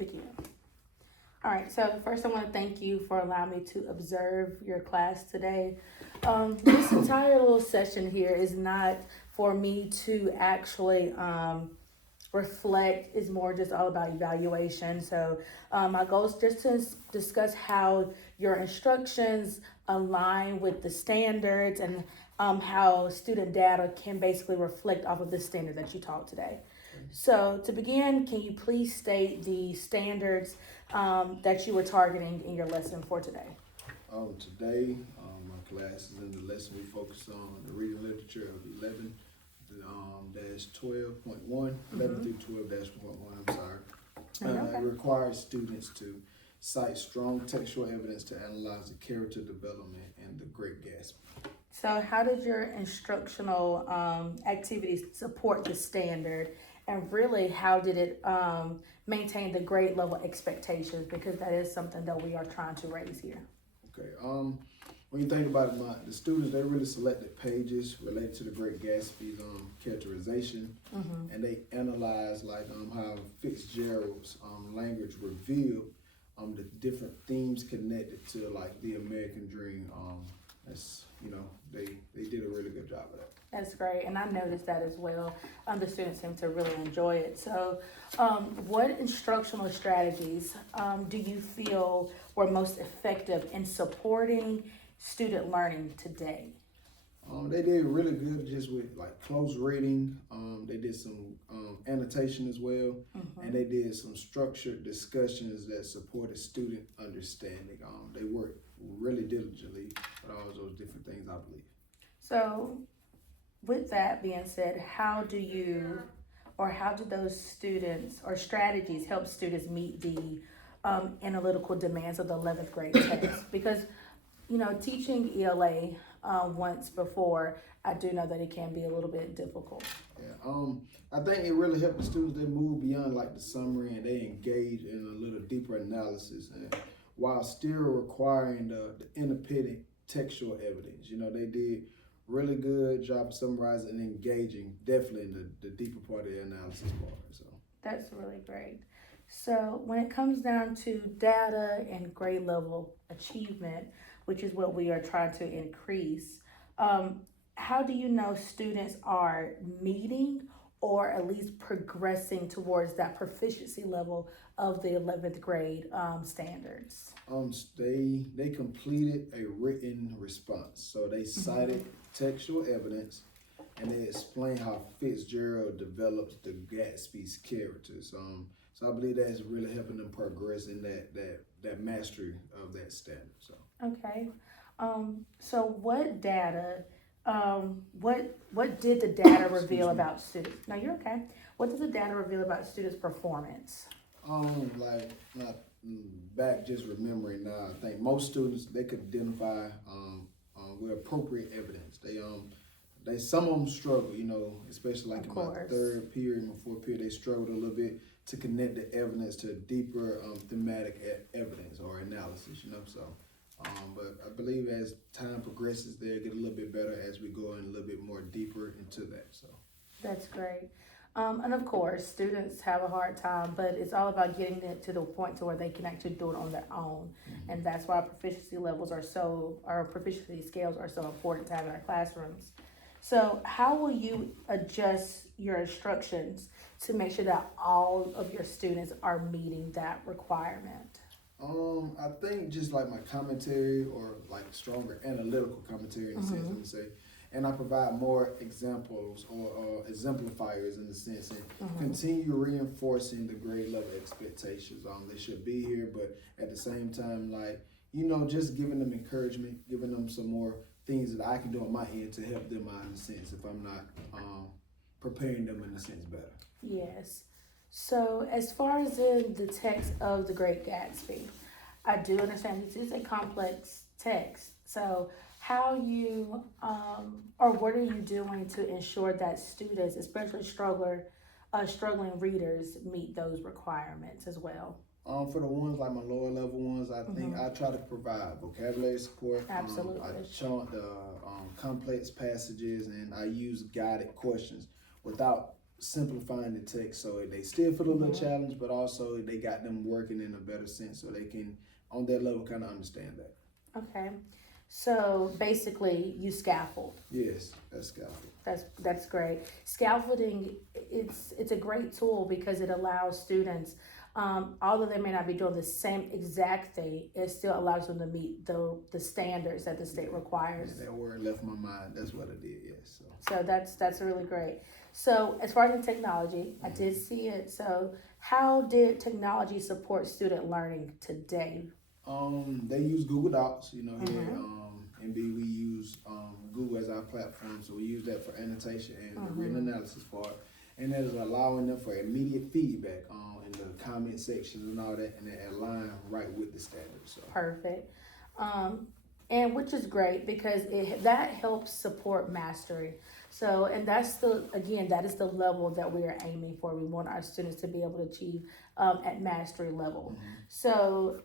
Vicky. All right, so first I want to thank you for allowing me to observe your class today. This entire little session here is not for me to actually reflect, is more just all about evaluation. So my goal is just to discuss how your instructions align with the standards and how student data can basically reflect off of the standard that you taught today. So to begin, can you please state the standards that you were targeting in your lesson for today? Today, my class is in the lesson we focus on the reading literature of 11 dash 12.1, 11 through 12 dash 1.1, I'm sorry. Okay. It requires students to cite strong textual evidence to analyze the character development in The Great Gatsby. So how did your instructional activities support the standard, and really how did it maintain the grade level expectations, because that is something that we are trying to raise here? Okay, when you think about it, the students, they really selected pages related to The Great Gatsby's characterization, and they analyzed how Fitzgerald's language revealed the different themes connected to the American dream. They did a really good job of that. That's great, and I noticed that as well. The students seem to really enjoy it. So, what instructional strategies do you feel were most effective in supporting student learning today? They did really good just with close reading. They did some annotation as well, and they did some structured discussions that supported student understanding. They worked really diligently with all those different things, I believe. So, with that being said, how do those students or strategies help students meet the analytical demands of the 11th grade test? Because, teaching ELA once before, I do know that it can be a little bit difficult. Yeah, I think it really helped the students. They move beyond the summary and they engage in a little deeper analysis, and while still requiring the independent textual evidence. They did really good job of summarizing and engaging definitely in the deeper part of the analysis part. So that's really great. So when it comes down to data and grade level achievement, which is what we are trying to increase, how do you know students are meeting or at least progressing towards that proficiency level of the 11th grade standards? They completed a written response. So they cited textual evidence and they explained how Fitzgerald developed the Gatsby's characters. So I believe that's really helping them progress in that mastery of that standard. So okay. So what data? What did the data reveal about students? No, you're okay. What does the data reveal about students' performance? Not back just remembering now. I think most students, they could identify with appropriate evidence. They some of them struggle, especially in my third period, my fourth period, they struggled a little bit to connect the evidence to deeper thematic evidence or analysis, So, but I believe as time progresses, they'll get a little bit better as we go in a little bit more deeper into that. So that's great. And of course, students have a hard time, but it's all about getting it to the point to where they can actually do it on their own. And that's why our proficiency scales are so important to have in our classrooms. So how will you adjust your instructions to make sure that all of your students are meeting that requirement? I think just my commentary or stronger analytical commentary in a sense, let me say. And I provide more examples or exemplifiers in the sense and continue reinforcing the grade level expectations. They should be here, but at the same time, just giving them encouragement, giving them some more things that I can do on my end to help them out in a sense if I'm not preparing them in a sense better. Yes. So as far as in the text of The Great Gatsby, I do understand this is a complex text. So how you or what are you doing to ensure that students, especially struggling readers, meet those requirements as well? For the ones my lower level ones, I think I try to provide vocabulary support. Absolutely. I chart the complex passages and I use guided questions without simplifying the text so they still feel a little challenge, but also they got them working in a better sense so they can, on that level, kind of understand that. Okay. So basically, you scaffold. Yes, that's scaffold. That's great. Scaffolding, it's a great tool because it allows students, although they may not be doing the same exact thing, it still allows them to meet the standards that the state requires. Yeah, that word left my mind. That's what it did. Yes. So that's really great. So as far as the technology, I did see it. So how did technology support student learning today? They use Google Docs. You know, here MB we use Google as our platform, so we use that for annotation and the written analysis part, and that is allowing them for immediate feedback in the comment sections and all that, and they align right with the standards. So. Perfect. And which is great because that helps support mastery. So, and that is the level that we are aiming for. We want our students to be able to achieve at mastery level. So,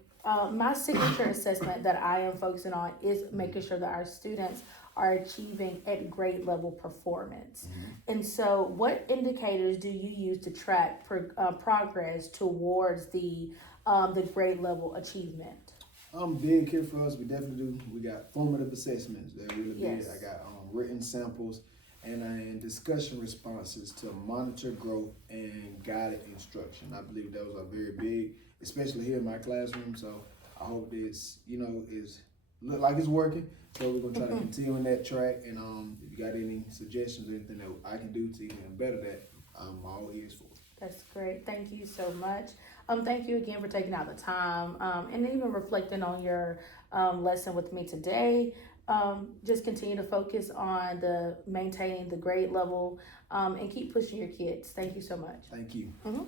my signature assessment that I am focusing on is making sure that our students are achieving at grade level performance. And so, what indicators do you use to track progress towards the grade level achievement? Big here for us, we definitely do. We got formative assessments that really big. Yes. I got written samples and discussion responses to monitor growth and guided instruction. I believe those are very big, especially here in my classroom. So I hope this, is look like it's working. So we're gonna try to continue on that track. And if you got any suggestions, anything that I can do to even better that, I'm all ears for. That's great. Thank you so much. Thank you again for taking out the time and even reflecting on your lesson with me today. Just continue to focus on maintaining the grade level and keep pushing your kids. Thank you so much. Thank you. Mm-hmm.